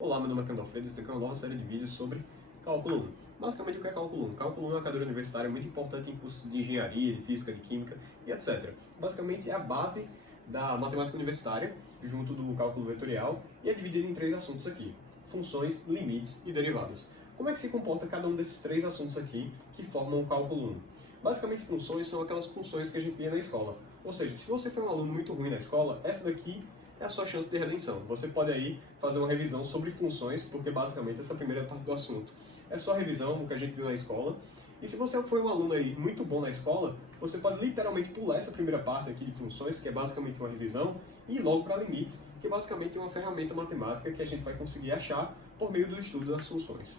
Olá, meu nome é Kendall Freitas, esta aqui é uma nova série de vídeos sobre cálculo 1. Basicamente, o que é cálculo 1? Cálculo 1 é uma cadeira universitária muito importante em cursos de engenharia, de física, de química e etc. Basicamente, é a base da matemática universitária, junto do cálculo vetorial, e é dividida em três assuntos aqui: funções, limites e derivadas. Como é que se comporta cada um desses três assuntos aqui que formam o cálculo 1? Basicamente, funções são aquelas funções que a gente via na escola. Ou seja, se você foi um aluno muito ruim na escola, essa daqui é a sua chance de redenção. Você pode aí fazer uma revisão sobre funções, porque basicamente essa primeira parte do assunto é só revisão, o que a gente viu na escola. E se você for um aluno aí muito bom na escola, você pode literalmente pular essa primeira parte aqui de funções, que é basicamente uma revisão, e ir logo para limites, que é basicamente uma ferramenta matemática que a gente vai conseguir achar por meio do estudo das funções.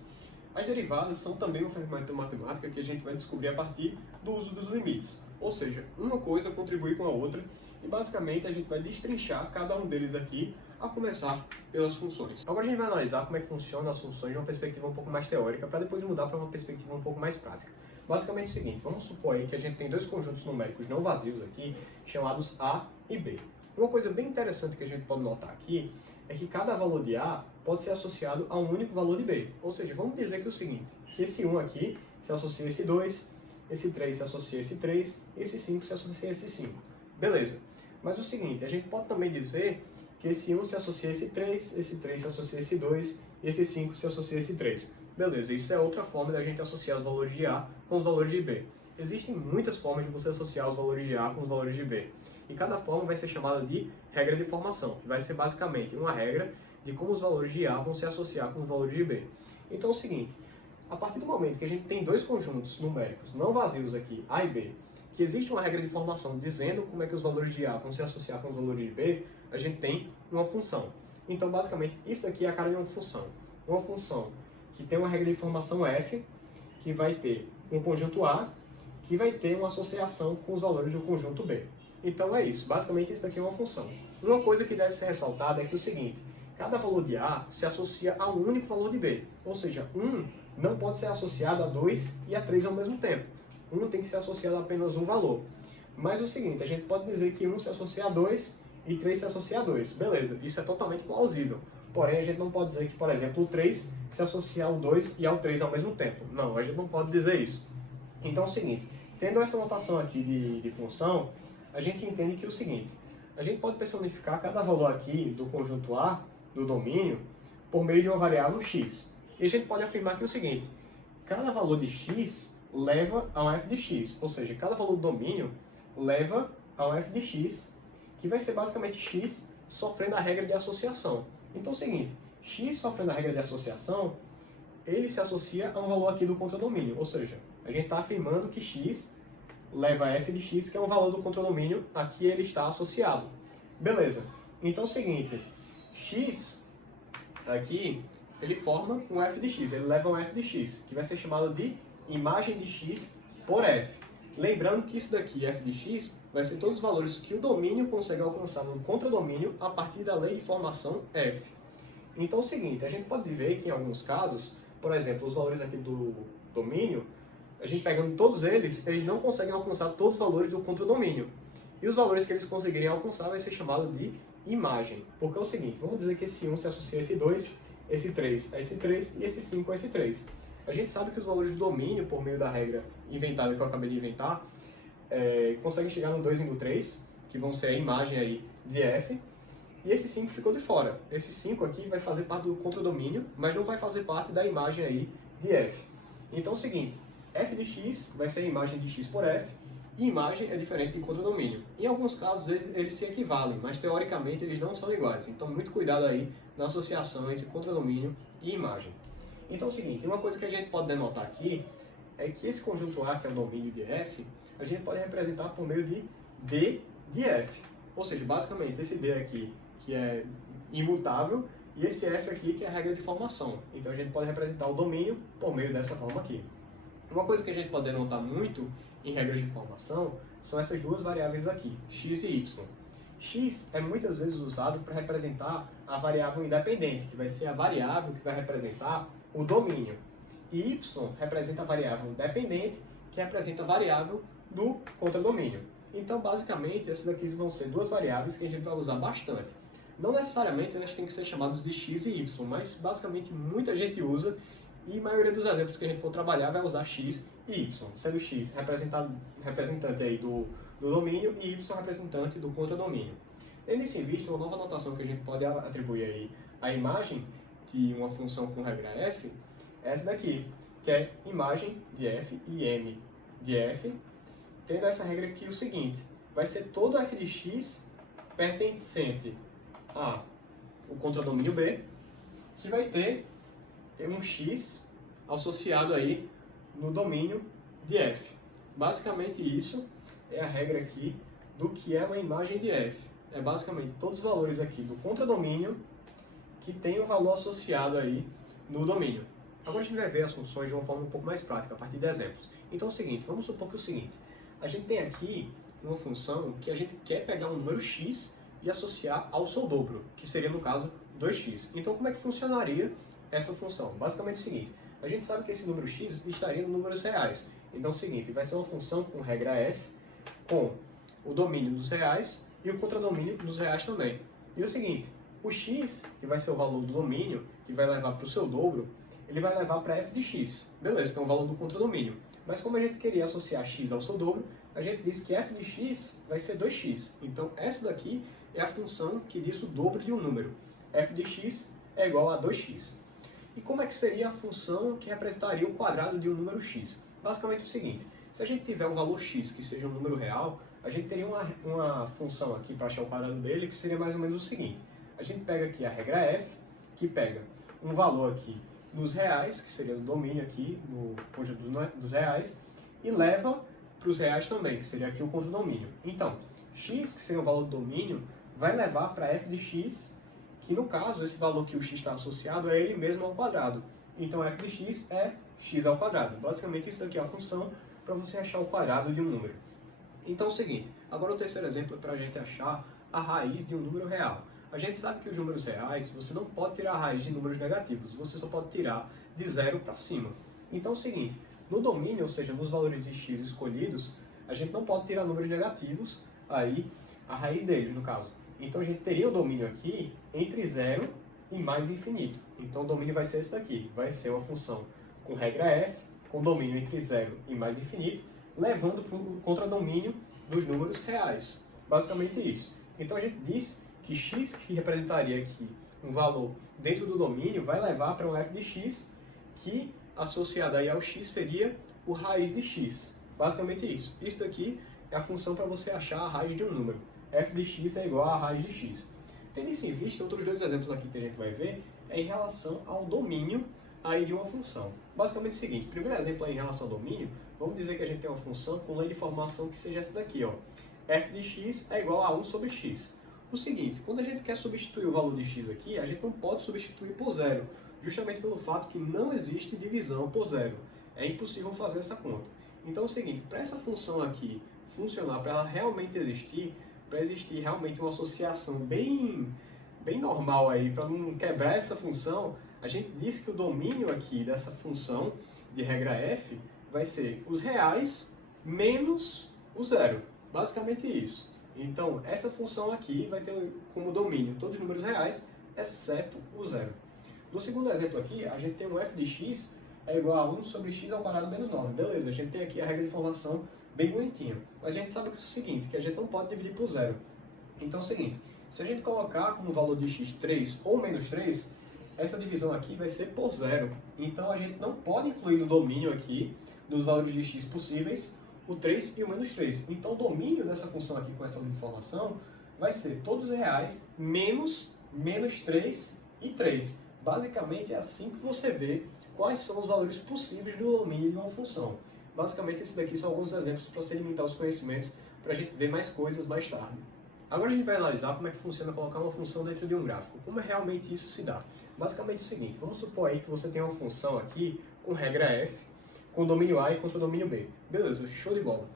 As derivadas são também uma ferramenta matemática que a gente vai descobrir a partir do uso dos limites. Ou seja, uma coisa contribui com a outra e basicamente a gente vai destrinchar cada um deles aqui, a começar pelas funções. Agora a gente vai analisar como é que funcionam as funções de uma perspectiva um pouco mais teórica, para depois mudar para uma perspectiva um pouco mais prática. Basicamente é o seguinte, vamos supor aí que a gente tem dois conjuntos numéricos não vazios aqui, chamados A e B. Uma coisa bem interessante que a gente pode notar aqui é que cada valor de A pode ser associado a um único valor de B. Ou seja, vamos dizer que é o seguinte, que esse 1 aqui se associa a esse 2, esse 3 se associa a esse 3, e esse 5 se associa a esse 5. Beleza. Mas o seguinte, a gente pode também dizer que esse 1 se associa a esse 3 se associa a esse 2, e esse 5 se associa a esse 3. Beleza, isso é outra forma da gente associar os valores de A com os valores de B. Existem muitas formas de você associar os valores de A com os valores de B. E cada forma vai ser chamada de regra de formação, que vai ser basicamente uma regra de como os valores de A vão se associar com os valores de B. Então é o seguinte, a partir do momento que a gente tem dois conjuntos numéricos não vazios aqui, A e B, que existe uma regra de formação dizendo como é que os valores de A vão se associar com os valores de B, a gente tem uma função. Então, basicamente, isso aqui é a cara de uma função. Uma função que tem uma regra de formação f, que vai ter um conjunto A, que vai ter uma associação com os valores do conjunto B. Então é isso, basicamente isso aqui é uma função. Uma coisa que deve ser ressaltada é que é o seguinte, cada valor de A se associa a um único valor de B, ou seja, 1 não pode ser associado a 2 e a 3 ao mesmo tempo. 1 tem que ser associado a apenas um valor. Mas é o seguinte, a gente pode dizer que 1 se associa a 2 e 3 se associa a 2. Beleza, isso é totalmente plausível. Porém, a gente não pode dizer que, por exemplo, o 3 se associa ao 2 e ao 3 ao mesmo tempo. Não, a gente não pode dizer isso. Então é o seguinte, tendo essa notação aqui de função, a gente entende que é o seguinte, a gente pode personificar cada valor aqui do conjunto A, do domínio, por meio de uma variável x. E a gente pode afirmar que é o seguinte, cada valor de x leva a um f de x, ou seja, cada valor do domínio leva a um f de x, que vai ser basicamente x sofrendo a regra de associação. Então é o seguinte, x sofrendo a regra de associação, ele se associa a um valor aqui do contradomínio, ou seja, a gente está afirmando que x leva a f de x, que é um valor do contradomínio, aqui ele está associado. Beleza, então é o seguinte, x aqui, ele forma um f de x, ele leva um f de x, que vai ser chamado de imagem de x por f. Lembrando que isso daqui, f de x, vai ser todos os valores que o domínio consegue alcançar no contradomínio a partir da lei de formação f. Então é o seguinte, a gente pode ver que em alguns casos, por exemplo, os valores aqui do domínio, a gente pegando todos eles, eles não conseguem alcançar todos os valores do contradomínio. E os valores que eles conseguirem alcançar vai ser chamado de imagem. Porque é o seguinte, vamos dizer que esse 1 se associa a esse 2, esse 3 a esse 3 e esse 5 a esse 3. A gente sabe que os valores do domínio, por meio da regra inventada que eu acabei de inventar, conseguem chegar no 2 e no 3, que vão ser a imagem aí de f, e esse 5 ficou de fora. Esse 5 aqui vai fazer parte do contradomínio, mas não vai fazer parte da imagem aí de f. Então é o seguinte, f de x vai ser a imagem de x por f, e imagem é diferente de contradomínio. Em alguns casos eles se equivalem, mas teoricamente eles não são iguais. Então muito cuidado aí na associação entre contradomínio e imagem. Então é o seguinte, uma coisa que a gente pode denotar aqui é que esse conjunto A, que é o domínio de f, a gente pode representar por meio de D de f. Ou seja, basicamente esse D aqui, que é imutável, e esse f aqui, que é a regra de formação. Então a gente pode representar o domínio por meio dessa forma aqui. Uma coisa que a gente pode denotar muito em regras de formação são essas duas variáveis aqui, x e y. X é muitas vezes usado para representar a variável independente, que vai ser a variável que vai representar o domínio. E y representa a variável dependente, que representa a variável do contradomínio. Então, basicamente, essas aqui vão ser duas variáveis que a gente vai usar bastante. Não necessariamente elas têm que ser chamadas de x e y, mas basicamente muita gente usa e a maioria dos exemplos que a gente for trabalhar vai usar x e y, sendo x representante aí do domínio e y representante do contradomínio. Tendo isso em vista, uma nova notação que a gente pode atribuir aí à imagem de uma função com regra f é essa daqui, que é imagem de f e m de f, tendo essa regra aqui o seguinte, vai ser todo f de x pertencente a o contradomínio B, que vai ter um x associado aí no domínio de f. Basicamente isso é a regra aqui do que é uma imagem de f. É basicamente todos os valores aqui do contradomínio que tem um valor associado aí no domínio. Agora a gente vai ver as funções de uma forma um pouco mais prática, a partir de exemplos. Então é o seguinte, vamos supor que é o seguinte, a gente tem aqui uma função que a gente quer pegar um número x e associar ao seu dobro, que seria no caso 2x. Então como é que funcionaria essa função? Basicamente é o seguinte, a gente sabe que esse número x estaria em números reais. Então é o seguinte, vai ser uma função com regra f, com o domínio dos reais e o contradomínio dos reais também. E é o seguinte, o x, que vai ser o valor do domínio, que vai levar para o seu dobro, ele vai levar para f de x. Beleza, que é o valor do contradomínio. Mas como a gente queria associar x ao seu dobro, a gente disse que f de x vai ser 2x. Então essa daqui é a função que diz o dobro de um número. f de x é igual a 2x. E como é que seria a função que representaria o quadrado de um número x? Basicamente é o seguinte, se a gente tiver um valor x que seja um número real, a gente teria uma função aqui para achar o quadrado dele que seria mais ou menos o seguinte. A gente pega aqui a regra f, que pega um valor aqui nos reais, que seria do domínio aqui, no conjunto dos reais, e leva para os reais também, que seria aqui o contradomínio. Então, x, que seria o valor do domínio, vai levar para f de x, que no caso, esse valor que o x está associado é ele mesmo ao quadrado. Então, f de x é x ao quadrado. Basicamente, isso aqui é a função para você achar o quadrado de um número. Então é o seguinte, agora o terceiro exemplo é para a gente achar a raiz de um número real. A gente sabe que os números reais, você não pode tirar a raiz de números negativos, você só pode tirar de 0 para cima. Então é o seguinte, no domínio, ou seja, nos valores de x escolhidos, a gente não pode tirar números negativos, aí a raiz deles, no caso. Então a gente teria o domínio aqui entre 0 e mais infinito. Então o domínio vai ser esse daqui, vai ser uma função com regra f, com domínio entre 0 e mais infinito, levando para o contradomínio dos números reais. Basicamente isso. Então a gente diz que x, que representaria aqui um valor dentro do domínio, vai levar para um f de x, que associado aí ao x seria o raiz de x. Basicamente isso. Isso daqui é a função para você achar a raiz de um número. f de x é igual a raiz de x. Tendo isso em vista, outros dois exemplos aqui que a gente vai ver é em relação ao domínio aí de uma função. Basicamente é o seguinte, primeiro exemplo aí em relação ao domínio, vamos dizer que a gente tem uma função com lei de formação que seja essa daqui, ó. f de x é igual a 1 sobre x. O seguinte, quando a gente quer substituir o valor de x aqui, a gente não pode substituir por zero, justamente pelo fato que não existe divisão por zero. É impossível fazer essa conta. Então é o seguinte, para essa função aqui funcionar, para ela realmente existir, para existir realmente uma associação bem normal aí, para não quebrar essa função, a gente diz que o domínio aqui dessa função de regra f vai ser os reais menos o zero. Basicamente isso. Então, essa função aqui vai ter como domínio todos os números reais, exceto o zero. No segundo exemplo aqui, a gente tem um f de x é igual a 1 sobre x ao quadrado menos 9. Beleza, a gente tem aqui a regra de formação bem bonitinha. Mas a gente sabe que é o seguinte, que a gente não pode dividir por zero. Então é o seguinte, se a gente colocar como valor de x 3 ou menos 3, essa divisão aqui vai ser por zero. Então a gente não pode incluir no domínio aqui, dos valores de x possíveis, o 3 e o menos 3. Então o domínio dessa função aqui com essa informação vai ser todos os reais menos 3 e 3. Basicamente é assim que você vê quais são os valores possíveis do domínio de uma função. Basicamente esses daqui são alguns exemplos para você limitar os conhecimentos para a gente ver mais coisas mais tarde. Agora a gente vai analisar como é que funciona colocar uma função dentro de um gráfico. Como realmente isso se dá? Basicamente é o seguinte, vamos supor aí que você tem uma função aqui com regra f, com domínio A e contra domínio B. Beleza, show de bola.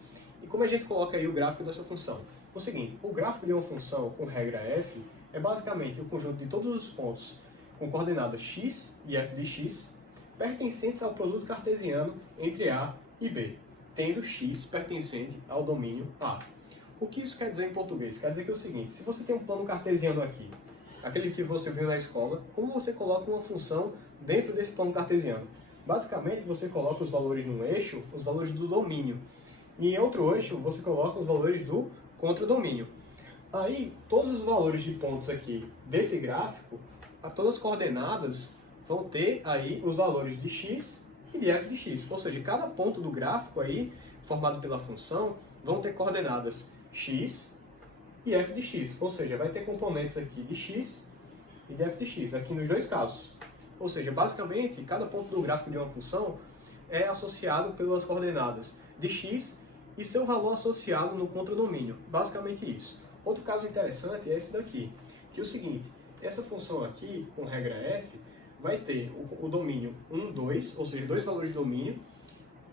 E como a gente coloca aí o gráfico dessa função? O seguinte, o gráfico de uma função com regra f é basicamente o conjunto de todos os pontos com coordenadas x e f de x pertencentes ao produto cartesiano entre A e B, tendo x pertencente ao domínio A. O que isso quer dizer em português? Quer dizer que é o seguinte, se você tem um plano cartesiano aqui, aquele que você viu na escola, como você coloca uma função dentro desse plano cartesiano. Basicamente, você coloca os valores num eixo, os valores do domínio. E em outro eixo, você coloca os valores do contradomínio. Aí, todos os valores de pontos aqui desse gráfico, todas as coordenadas vão ter aí os valores de x e de f de x. Ou seja, cada ponto do gráfico aí, formado pela função, vão ter coordenadas x e f de x. Ou seja, vai ter componentes aqui de x e de f de x, aqui nos dois casos. Ou seja, basicamente, cada ponto do gráfico de uma função é associado pelas coordenadas de x e seu valor associado no contradomínio. Basicamente isso. Outro caso interessante é esse daqui, que é o seguinte, essa função aqui, com regra f, vai ter o domínio 1, 2, ou seja, dois valores de domínio,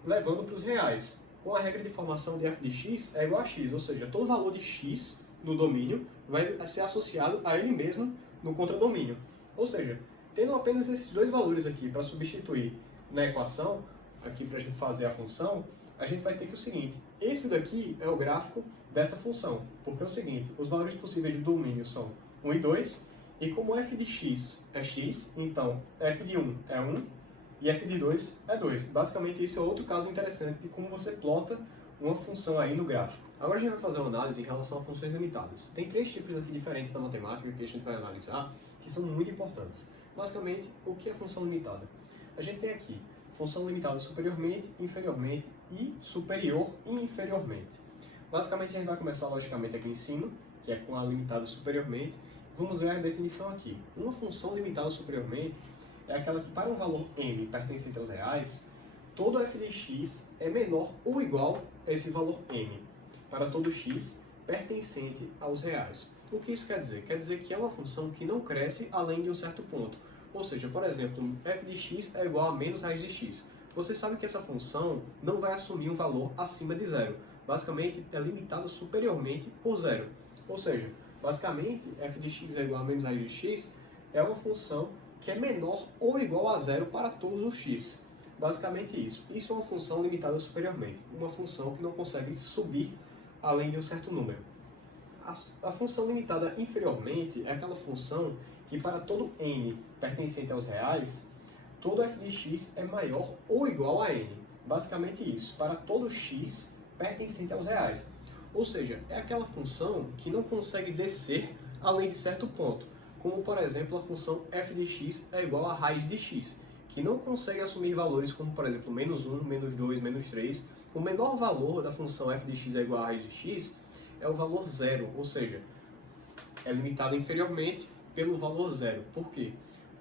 levando para os reais. Com a regra de formação de f de x é igual a x, ou seja, todo valor de x no domínio vai ser associado a ele mesmo no contradomínio. Ou seja, tendo apenas esses dois valores aqui para substituir na equação, aqui para a gente fazer a função, a gente vai ter que o seguinte, esse daqui é o gráfico dessa função, porque é o seguinte, os valores possíveis de domínio são 1 e 2, e como f de x é x, então f de 1 é 1 e f de 2 é 2. Basicamente, isso é outro caso interessante de como você plota uma função aí no gráfico. Agora a gente vai fazer uma análise em relação a funções limitadas. Tem três tipos aqui diferentes da matemática que a gente vai analisar, que são muito importantes. Basicamente, o que é função limitada? A gente tem aqui função limitada superiormente, inferiormente e superior e inferiormente. Basicamente, a gente vai começar logicamente aqui em cima, que é com a limitada superiormente. Vamos ver a definição aqui. Uma função limitada superiormente é aquela que, para um valor m pertencente aos reais, todo f de x é menor ou igual a esse valor m, para todo x pertencente aos reais. O que isso quer dizer? Quer dizer que é uma função que não cresce além de um certo ponto. Ou seja, por exemplo, f de x é igual a menos raiz de x. Você sabe que essa função não vai assumir um valor acima de zero. Basicamente, é limitada superiormente por zero. Ou seja, basicamente, f de x é igual a menos raiz de x é uma função que é menor ou igual a zero para todos os x. Basicamente isso. Isso é uma função limitada superiormente. Uma função que não consegue subir além de um certo número. A função limitada inferiormente é aquela função que, para todo n pertencente aos reais, todo f de x é maior ou igual a n. Basicamente isso, para todo x pertencente aos reais. Ou seja, é aquela função que não consegue descer além de certo ponto, como por exemplo a função f de x é igual a raiz de x, que não consegue assumir valores como por exemplo menos 1, menos 2, menos 3. O menor valor da função f de x é igual a raiz de x é o valor zero, ou seja, é limitado inferiormente pelo valor zero. Por quê?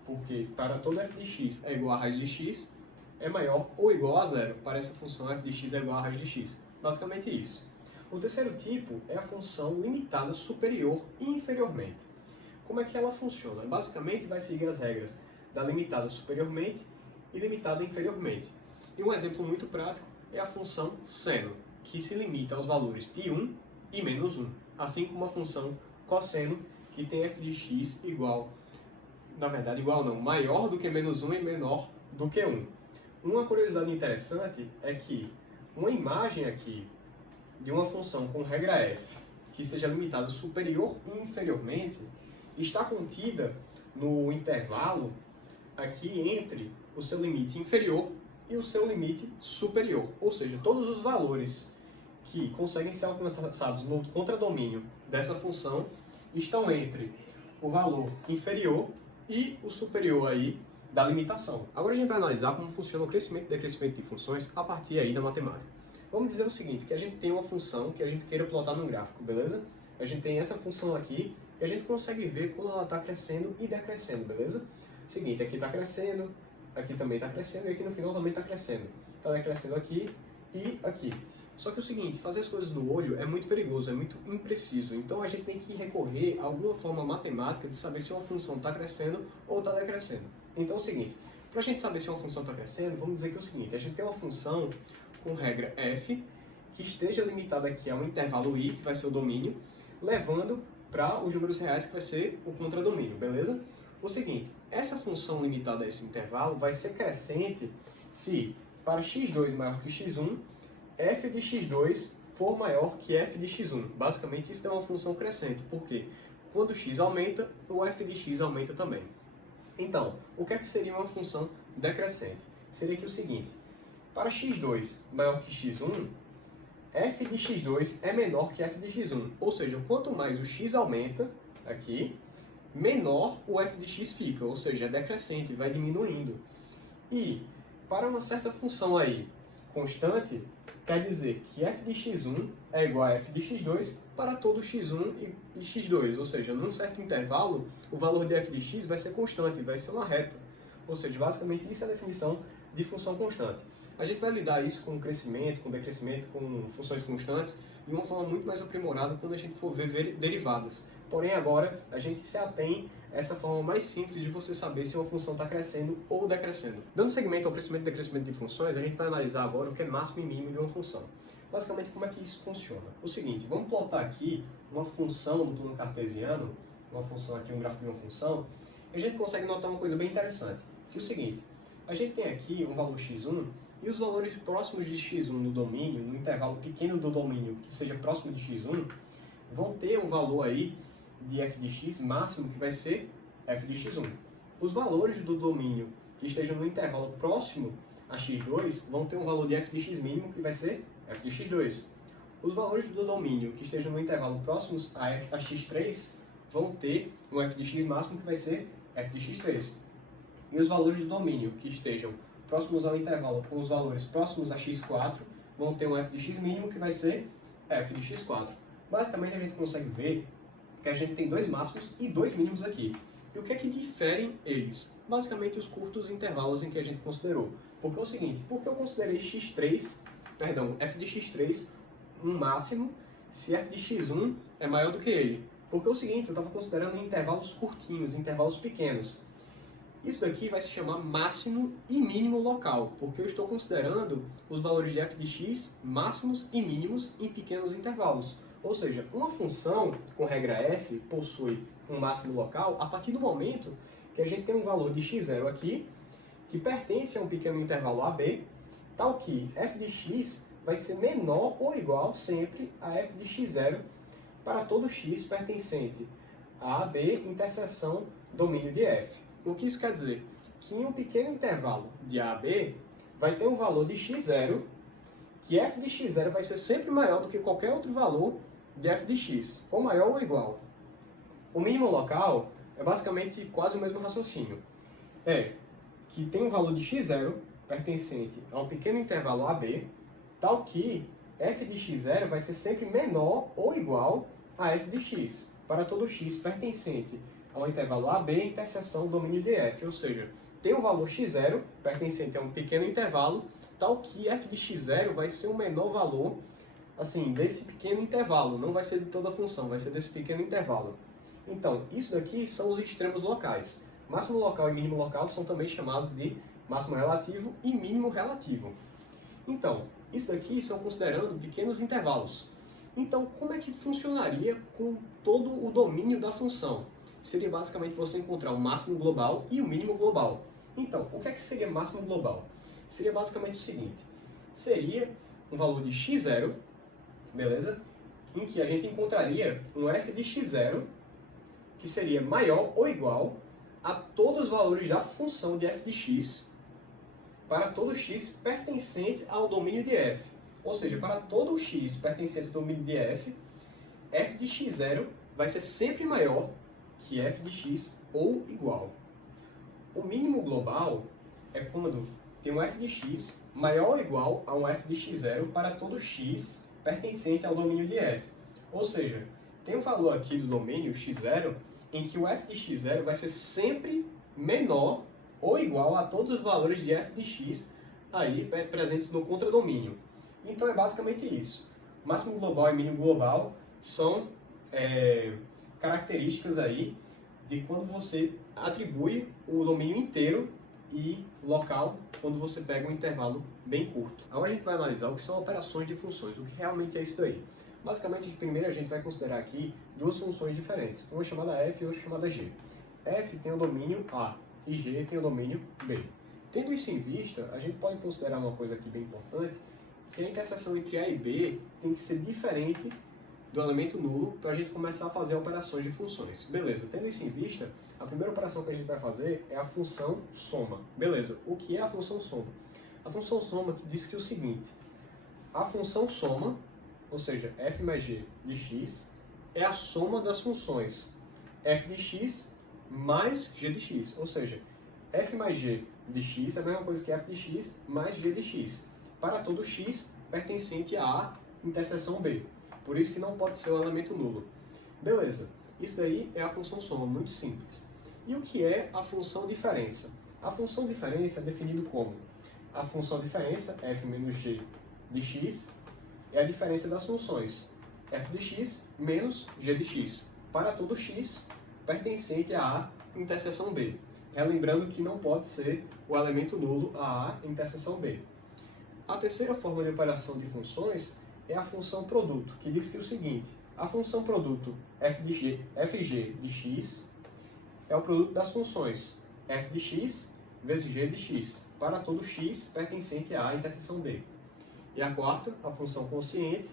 Porque para todo f de x é igual a raiz de x, é maior ou igual a zero. Para essa função f de x é igual a raiz de x. Basicamente isso. O terceiro tipo é a função limitada superior e inferiormente. Como é que ela funciona? Basicamente vai seguir as regras da limitada superiormente e limitada inferiormente. E um exemplo muito prático é a função seno, que se limita aos valores de 1 e menos 1, assim como a função cosseno, que tem f de x igual, na verdade igual não, maior do que menos 1 e menor do que 1. Uma curiosidade interessante é que uma imagem aqui de uma função com regra f, que seja limitada superior e inferiormente, está contida no intervalo aqui entre o seu limite inferior e o seu limite superior. Ou seja, todos os valores que conseguem ser alcançados no contradomínio dessa função estão entre o valor inferior e o superior aí da limitação. Agora a gente vai analisar como funciona o crescimento e decrescimento de funções a partir aí da matemática. Vamos dizer o seguinte, que a gente tem uma função que a gente queira plotar num gráfico, beleza? A gente tem essa função aqui e a gente consegue ver quando ela está crescendo e decrescendo, beleza? Seguinte, aqui está crescendo, aqui também está crescendo e aqui no final também está crescendo. Está decrescendo aqui e aqui. Só que é o seguinte, fazer as coisas no olho é muito perigoso, é muito impreciso. Então a gente tem que recorrer a alguma forma matemática de saber se uma função está crescendo ou está decrescendo. Então é o seguinte, para a gente saber se uma função está crescendo, vamos dizer que é o seguinte, a gente tem uma função com regra f, que esteja limitada aqui a um intervalo i, que vai ser o domínio, levando para os números reais, que vai ser o contradomínio, beleza? O seguinte, essa função limitada a esse intervalo vai ser crescente se, para x2 maior que x1, f de x2 for maior que f de x1. Basicamente, isso é uma função crescente. Por quê? quando x aumenta, o f de x aumenta também. Então, o que é que seria uma função decrescente? Seria aqui o seguinte: para x2 maior que x1, f de x2 é menor que f de x1. Ou seja, quanto mais o x aumenta aqui, menor o f de x fica, ou seja, é decrescente, vai diminuindo. E para uma certa função aí constante, quer dizer que f de x1 é igual a f de x2 para todo x1 e x2, ou seja, num certo intervalo, o valor de f de x vai ser constante, vai ser uma reta. Ou seja, basicamente isso é a definição de função constante. A gente vai lidar isso com crescimento, com decrescimento, com funções constantes, de uma forma muito mais aprimorada quando a gente for ver derivadas. Porém, agora, a gente se atém a essa forma mais simples de você saber se uma função está crescendo ou decrescendo. Dando seguimento ao crescimento e decrescimento de funções, a gente vai analisar agora o que é máximo e mínimo de uma função. Basicamente, como é que isso funciona? O seguinte, vamos plotar aqui uma função no plano cartesiano, uma função aqui, um gráfico de uma função, e a gente consegue notar uma coisa bem interessante, que é o seguinte: a gente tem aqui um valor x1, e os valores próximos de x1 no domínio, no intervalo pequeno do domínio, que seja próximo de x1, vão ter um valor aí de f de x máximo, que vai ser f de x1. Os valores do domínio que estejam no intervalo próximo a x2 vão ter um valor de f de x mínimo, que vai ser f de x2. Os valores do domínio que estejam no intervalo próximos a x3 vão ter um f de x máximo, que vai ser f de x3. E os valores do domínio que estejam próximos ao intervalo com os valores próximos a x4 vão ter um f de x mínimo, que vai ser f de x4. Basicamente, a gente consegue ver que a gente tem dois máximos e dois mínimos aqui. E o que é que diferem eles? Basicamente, os curtos intervalos em que a gente considerou. Porque é o seguinte, porque eu considerei f de x3 um máximo se f de x1 é maior do que ele. Porque é o seguinte, eu estava considerando intervalos curtinhos, intervalos pequenos. Isso daqui vai se chamar máximo e mínimo local, porque eu estou considerando os valores de f de x máximos e mínimos em pequenos intervalos. Ou seja, uma função com regra f possui um máximo local a partir do momento que a gente tem um valor de x0 aqui, que pertence a um pequeno intervalo AB, tal que f de x vai ser menor ou igual sempre a f de x0 para todo x pertencente a AB interseção domínio de f. O que isso quer dizer? Que em um pequeno intervalo de A a B vai ter um valor de x0, que f de x0 vai ser sempre maior do que qualquer outro valor de f de x, ou maior ou igual. O mínimo local é basicamente quase o mesmo raciocínio. É que tem um valor de x0 pertencente a um pequeno intervalo AB, tal que f de x0 vai ser sempre menor ou igual a f de x, para todo x pertencente ao intervalo AB interseção domínio de f, ou seja, tem um valor x0 pertencente a um pequeno intervalo, tal que f de x0 vai ser o menor valor assim, desse pequeno intervalo, não vai ser de toda a função, vai ser desse pequeno intervalo. Então, isso daqui são os extremos locais. Máximo local e mínimo local são também chamados de máximo relativo e mínimo relativo. Então, isso daqui são considerando pequenos intervalos. Então, como é que funcionaria com todo o domínio da função? Seria basicamente você encontrar o máximo global e o mínimo global. Então, o que é que seria máximo global? Seria basicamente o seguinte: seria um valor de x0, beleza? Em que a gente encontraria um f de x0 que seria maior ou igual a todos os valores da função de f de x para todo x pertencente ao domínio de f. Ou seja, para todo x pertencente ao domínio de f, f de x0 vai ser sempre maior que f de x ou igual. O mínimo global é quando tem um f de x maior ou igual a um f de x0 para todo x pertencente ao domínio de f. Ou seja, tem um valor aqui do domínio x0 em que o f de x0 vai ser sempre menor ou igual a todos os valores de f de x aí presentes no contradomínio. Então é basicamente isso. Máximo global e mínimo global são características aí de quando você atribui o domínio inteiro e local quando você pega um intervalo bem curto. Agora a gente vai analisar o que são operações de funções, o que realmente é isso daí. Basicamente, primeiro a gente vai considerar aqui duas funções diferentes, uma chamada f e outra chamada g. F tem o domínio A e g tem o domínio B. Tendo isso em vista, a gente pode considerar uma coisa aqui bem importante, que a interseção entre A e B tem que ser diferente do elemento nulo para a gente começar a fazer operações de funções. Beleza, tendo isso em vista, a primeira operação que a gente vai fazer é a função soma. Beleza, o que é a função soma? A função soma diz que é o seguinte: a função soma, ou seja, f mais g de x, é a soma das funções f de x mais g de x, ou seja, f mais g de x é a mesma coisa que f de x mais g de x, para todo x pertencente a A interseção B. Por isso que não pode ser o elemento nulo. Beleza, isso daí é a função soma, muito simples. E o que é a função diferença? A função diferença é definido como a função diferença, f menos g de x, é a diferença das funções f de x menos g de x, para todo x pertencente a A interseção B. Relembrando que não pode ser o elemento nulo a A interseção B. A terceira forma de operação de funções é a função produto, que diz que é o seguinte: a função produto fg de x é o produto das funções f de x vezes g de x, para todo x pertencente a interseção B. E a quarta, a função quociente,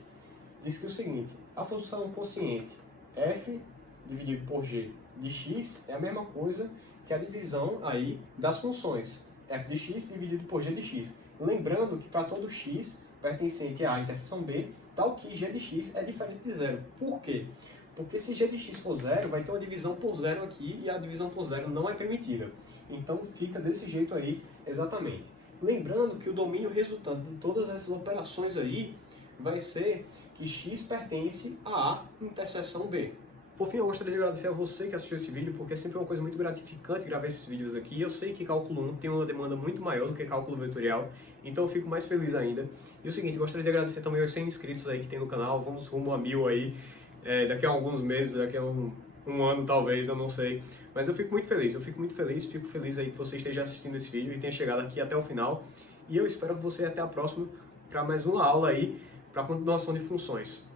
diz que é o seguinte: a função quociente f dividido por g de x é a mesma coisa que a divisão aí das funções f de x dividido por g de x. Lembrando que para todo x pertencente a interseção B, tal que g de x é diferente de zero. Por quê? Porque se g de x for zero, vai ter uma divisão por zero aqui e a divisão por zero não é permitida. Então fica desse jeito aí exatamente. Lembrando que o domínio resultante de todas essas operações aí vai ser que x pertence a A interseção B. Por fim, eu gostaria de agradecer a você que assistiu esse vídeo, porque é sempre uma coisa muito gratificante gravar esses vídeos aqui. Eu sei que cálculo 1 tem uma demanda muito maior do que cálculo vetorial, então eu fico mais feliz ainda. E o seguinte, eu gostaria de agradecer também aos 100 inscritos aí que tem no canal. Vamos rumo a 1000 aí, daqui a alguns meses, daqui a um ano talvez, eu não sei. Mas eu fico muito feliz, fico feliz aí que você esteja assistindo esse vídeo e tenha chegado aqui até o final. E eu espero você até a próxima para mais uma aula aí, para continuação de funções.